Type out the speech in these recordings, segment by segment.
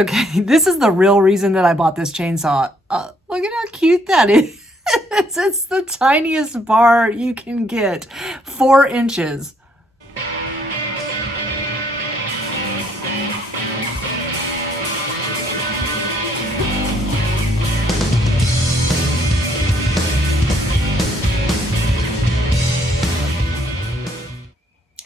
Okay, this is the real reason that I bought this chainsaw. Look at how cute that is. It's the tiniest bar you can get, 4 inches.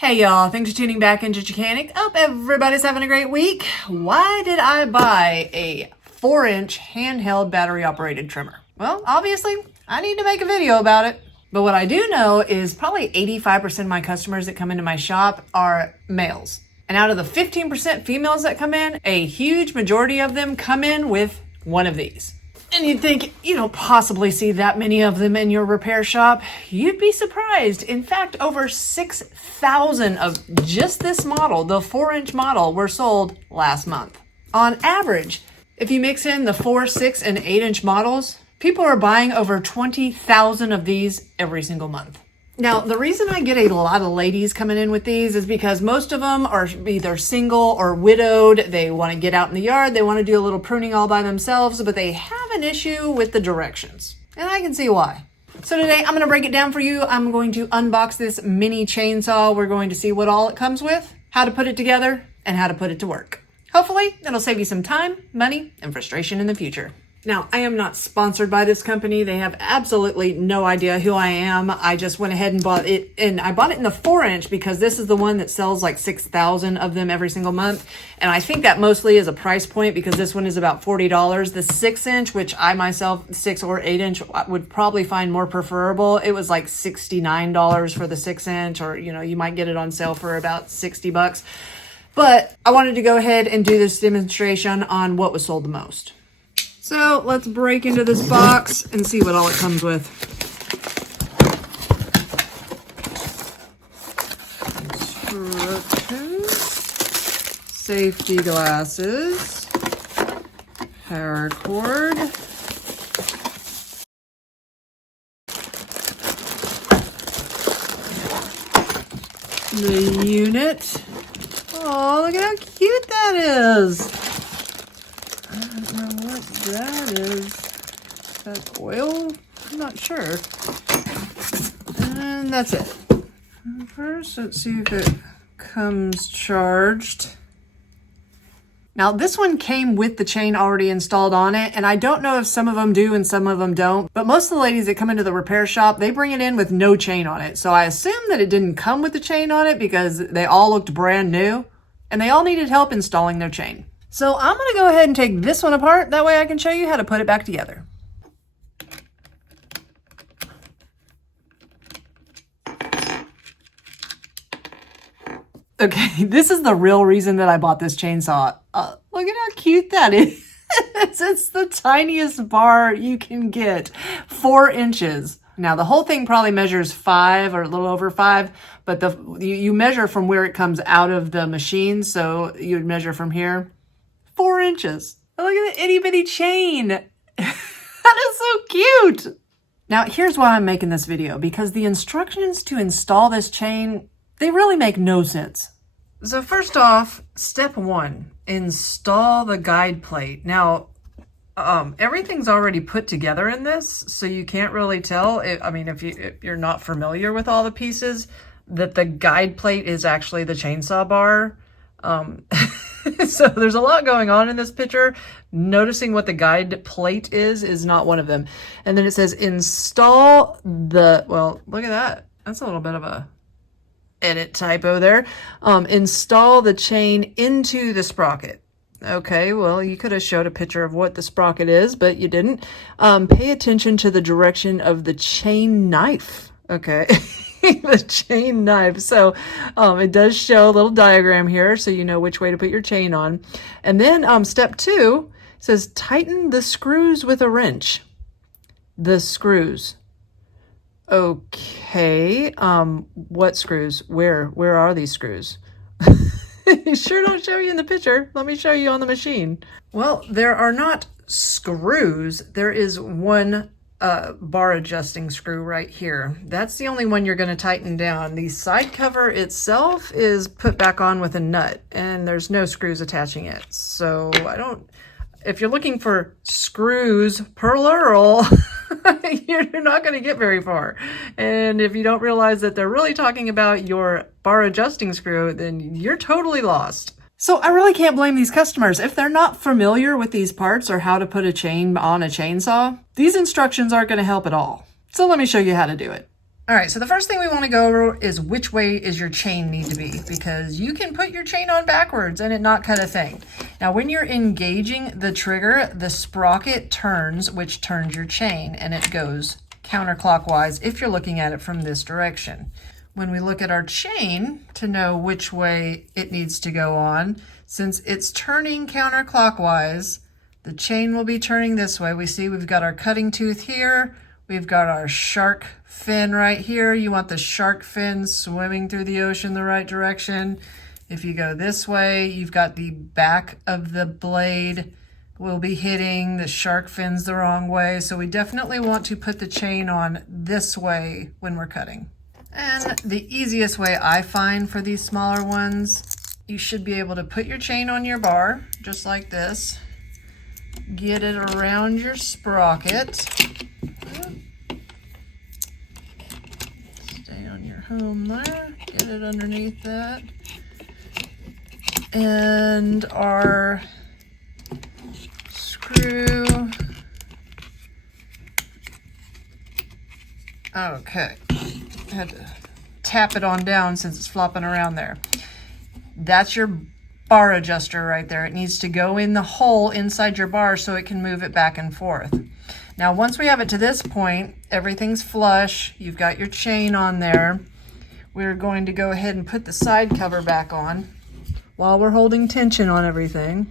Hey y'all, thanks for tuning back into Chickanic. Hope everybody's having a great week. Why did I buy a 4-inch handheld battery operated trimmer? Well, obviously, I need to make a video about it. But what I do know is probably 85% of my customers that come into my shop are males. And out of the 15% females that come in, a huge majority of them come in with one of these. And you'd think you don't possibly see that many of them in your repair shop. You'd be surprised. In fact, over 6,000 of just this model, the 4-inch model, were sold last month. On average, if you mix in the 4, 6, and 8-inch models, people are buying over 20,000 of these every single month. Now, the reason I get a lot of ladies coming in with these is because most of them are either single or widowed. They want to get out in the yard. They want to do a little pruning all by themselves, but they have an issue with the directions. And I can see why. So today, I'm going to break it down for you. I'm going to unbox this mini chainsaw. We're going to see what all it comes with, how to put it together, and how to put it to work. Hopefully, it'll save you some time, money, and frustration in the future. Now, I am not sponsored by this company. They have absolutely no idea who I am. I just went ahead and bought it, and I bought it in the 4-inch because this is the one that sells like 6,000 of them every single month. And I think that mostly is a price point because this one is about $40. The 6-inch, which I myself, 6 or 8-inch, would probably find more preferable. It was like $69 for the 6-inch, or, you know, you might get it on sale for about $60. But I wanted to go ahead and do this demonstration on what was sold the most. So let's break into this box and see what all it comes with. Instructions, safety glasses, paracord, the unit. Oh, look at how cute that is. I don't know what that is. Is that oil? I'm not sure. And that's it. First, let's see if it comes charged. Now, this one came with the chain already installed on it, and I don't know if some of them do and some of them don't, but most of the ladies that come into the repair shop, they bring it in with no chain on it. So I assume that it didn't come with the chain on it because they all looked brand new, and they all needed help installing their chain. So I'm going to go ahead and take this one apart. That way I can show you how to put it back together. Okay, this is the real reason that I bought this chainsaw. Look at how cute that is. It's the tiniest bar you can get, 4 inches. Now, the whole thing probably measures 5 or a little over 5, but you measure from where it comes out of the machine. So you'd measure from here. 4 inches. Look at the itty bitty chain. That is so cute. Now, here's why I'm making this video, because the instructions to install this chain, they really make no sense. So first off, step 1, install the guide plate. Now, everything's already put together in this, so you can't really tell. If you're not familiar with all the pieces, that the guide plate is actually the chainsaw bar. So there's a lot going on in this picture. Noticing what the guide plate is not one of them. And then it says install the, well, look at that. That's a little bit of a edit typo there. Install the chain into the sprocket. Okay, well, you could have showed a picture of what the sprocket is, but you didn't. Pay attention to the direction of the chain knife. Okay. The chain knife. So it does show a little diagram here so you know which way to put your chain on. And then step 2 says tighten the screws with a wrench. The screws. Okay. What screws? Where are these screws? You sure don't show you in the picture. Let me show you on the machine. Well, there are not screws. There is one bar adjusting screw right here. That's the only one you're going to tighten down. The side cover itself is put back on with a nut, and there's no screws attaching it. So if you're looking for screws plural, you're not going to get very far. And if you don't realize that they're really talking about your bar adjusting screw, then you're totally lost. So I really can't blame these customers. If they're not familiar with these parts or how to put a chain on a chainsaw, these instructions aren't going to help at all. So let me show you how to do it. All right, so the first thing we want to go over is which way is your chain need to be, because you can put your chain on backwards and it not cut a thing. Now, when you're engaging the trigger, the sprocket turns, which turns your chain, and it goes counterclockwise if you're looking at it from this direction. When we look at our chain to know which way it needs to go on, since it's turning counterclockwise, the chain will be turning this way. We see we've got our cutting tooth here. We've got our shark fin right here. You want the shark fin swimming through the ocean the right direction. If you go this way, you've got the back of the blade will be hitting the shark fins the wrong way. So we definitely want to put the chain on this way when we're cutting. And the easiest way I find for these smaller ones, you should be able to put your chain on your bar, just like this. Get it around your sprocket. Stay on your home there. Get it underneath that. And our screw. Okay. I had to tap it on down since it's flopping around there. That's your bar adjuster right there. It needs to go in the hole inside your bar so it can move it back and forth. Now, once we have it to this point, everything's flush. You've got your chain on there. We're going to go ahead and put the side cover back on while we're holding tension on everything.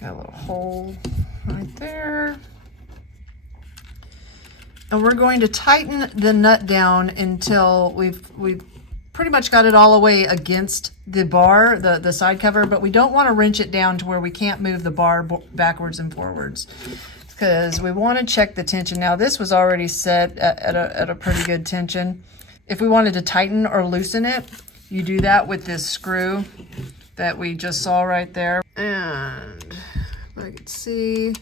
Got a little hole right there. And we're going to tighten the nut down until we've pretty much got it all the way against the bar, the side cover, but we don't want to wrench it down to where we can't move the bar backwards and forwards, because we want to check the tension. Now, this was already set at a pretty good tension. If we wanted to tighten or loosen it, you do that with this screw that we just saw right there. And if I can see,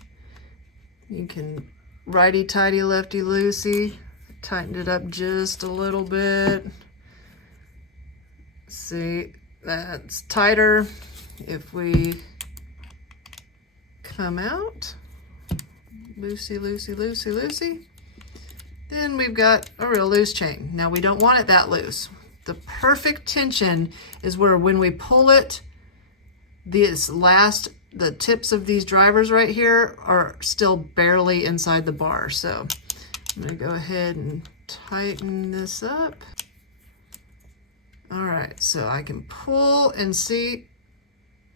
you can righty-tighty, lefty-loosey. Tightened it up just a little bit. See, that's tighter. If we come out, loosey, loosey, loosey, loosey, then we've got a real loose chain. Now, we don't want it that loose. The perfect tension is where when we pull it, the tips of these drivers right here are still barely inside the bar. So I'm gonna go ahead and tighten this up. All right, so I can pull and see,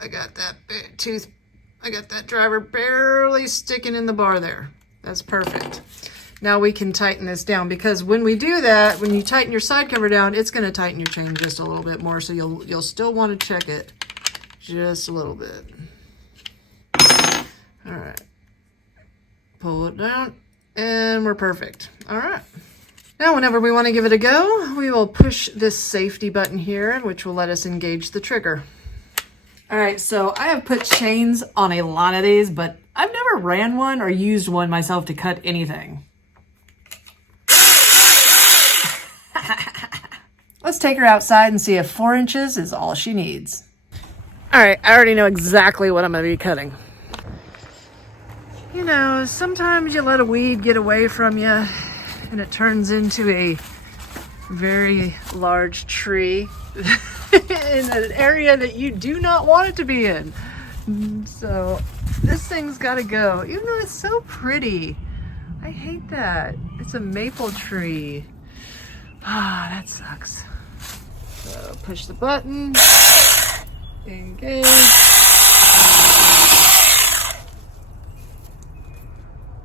I got that driver barely sticking in the bar there. That's perfect. Now we can tighten this down, because when we do that, when you tighten your side cover down, it's gonna tighten your chain just a little bit more. So you'll still want to check it just a little bit. All right, pull it down and we're perfect. All right. Now, whenever we want to give it a go, we will push this safety button here, which will let us engage the trigger. All right, so I have put chains on a lot of these, but I've never ran one or used one myself to cut anything. Let's take her outside and see if 4 inches is all she needs. All right, I already know exactly what I'm going to be cutting. You know, sometimes you let a weed get away from you and it turns into a very large tree in an area that you do not want it to be in. So this thing's got to go, even though it's so pretty. I hate that. It's a maple tree. Ah, that sucks. So push the button, engage.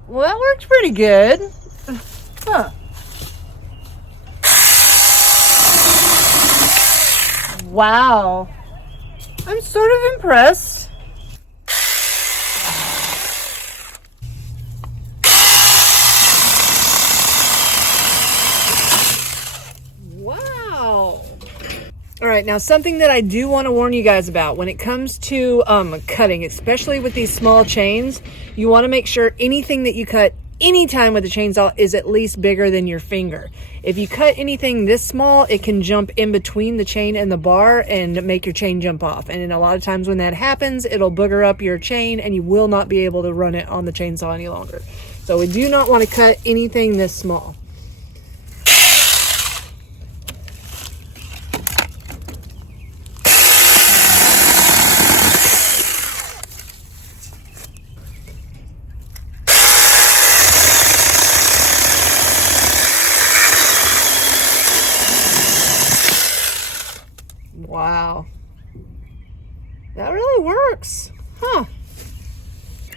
Well, that worked pretty good. Huh. Wow. I'm sort of impressed. All right, now something that I do want to warn you guys about when it comes to cutting, especially with these small chains, you want to make sure anything that you cut anytime with a chainsaw is at least bigger than your finger. If you cut anything this small, it can jump in between the chain and the bar and make your chain jump off. And a lot of times when that happens, it'll booger up your chain and you will not be able to run it on the chainsaw any longer. So we do not want to cut anything this small. Wow, that really works, huh?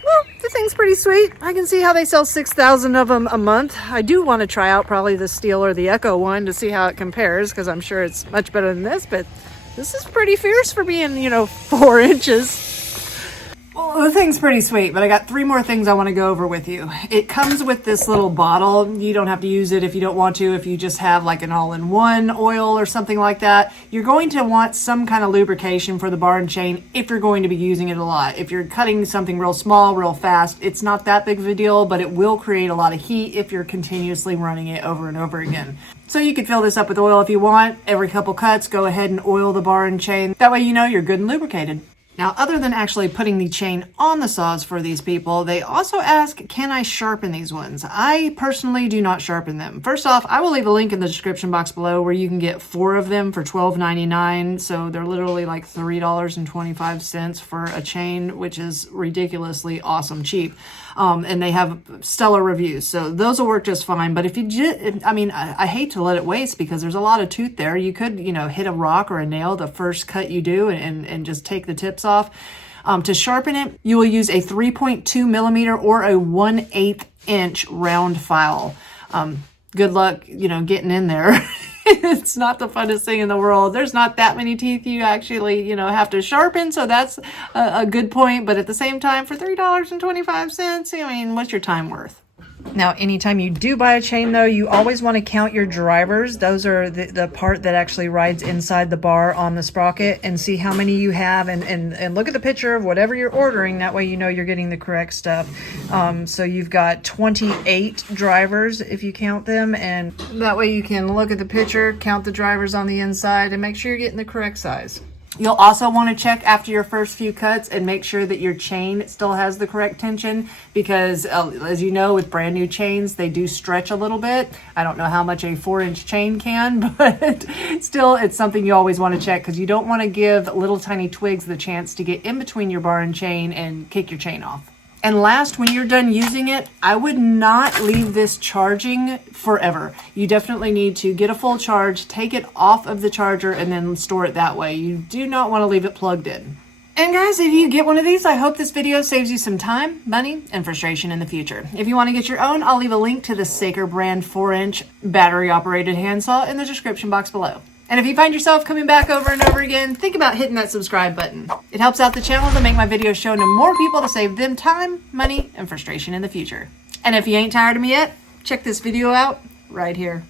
Well, the thing's pretty sweet. I can see how they sell 6,000 of them a month. I do want to try out probably the Steel or the Echo one to see how it compares, because I'm sure it's much better than this, but this is pretty fierce for being, 4 inches. Well, the thing's pretty sweet, but I got 3 more things I want to go over with you. It comes with this little bottle. You don't have to use it if you don't want to. If you just have like an all-in-one oil or something like that, you're going to want some kind of lubrication for the bar and chain if you're going to be using it a lot. If you're cutting something real small, real fast, it's not that big of a deal, but it will create a lot of heat if you're continuously running it over and over again. So you could fill this up with oil if you want. Every couple cuts, go ahead and oil the bar and chain. That way you know you're good and lubricated. Now, other than actually putting the chain on the saws for these people, they also ask, can I sharpen these ones? I personally do not sharpen them. First off, I will leave a link in the description box below where you can get 4 of them for $12.99. So they're literally like $3.25 for a chain, which is ridiculously awesome cheap. And they have stellar reviews. So those will work just fine. But if you just, I hate to let it waste because there's a lot of tooth there. You could, hit a rock or a nail the first cut you do and just take the tips off. To sharpen it, you will use a 3.2 millimeter or a 1/8 inch round file. Good luck, getting in there. It's not the funnest thing in the world. There's not that many teeth you actually, have to sharpen. So that's a good point. But at the same time, for $3.25, what's your time worth? Now, anytime you do buy a chain, though, you always want to count your drivers. Those are the part that actually rides inside the bar on the sprocket, and see how many you have, and look at the picture of whatever you're ordering. That way you know you're getting the correct stuff. So you've got 28 drivers if you count them, and that way you can look at the picture, count the drivers on the inside, and make sure you're getting the correct size. You'll also want to check after your first few cuts and make sure that your chain still has the correct tension, because as you know, with brand new chains, they do stretch a little bit. I don't know how much a 4-inch chain can, but still, it's something you always want to check, because you don't want to give little tiny twigs the chance to get in between your bar and chain and kick your chain off. And last, when you're done using it, I would not leave this charging forever. You definitely need to get a full charge, take it off of the charger, and then store it that way. You do not want to leave it plugged in. And guys, if you get one of these, I hope this video saves you some time, money, and frustration in the future. If you want to get your own, I'll leave a link to the Saker brand 4-inch battery-operated handsaw in the description box below. And if you find yourself coming back over and over again, think about hitting that subscribe button. It helps out the channel to make my videos shown to more people to save them time, money, and frustration in the future. And if you ain't tired of me yet, check this video out right here.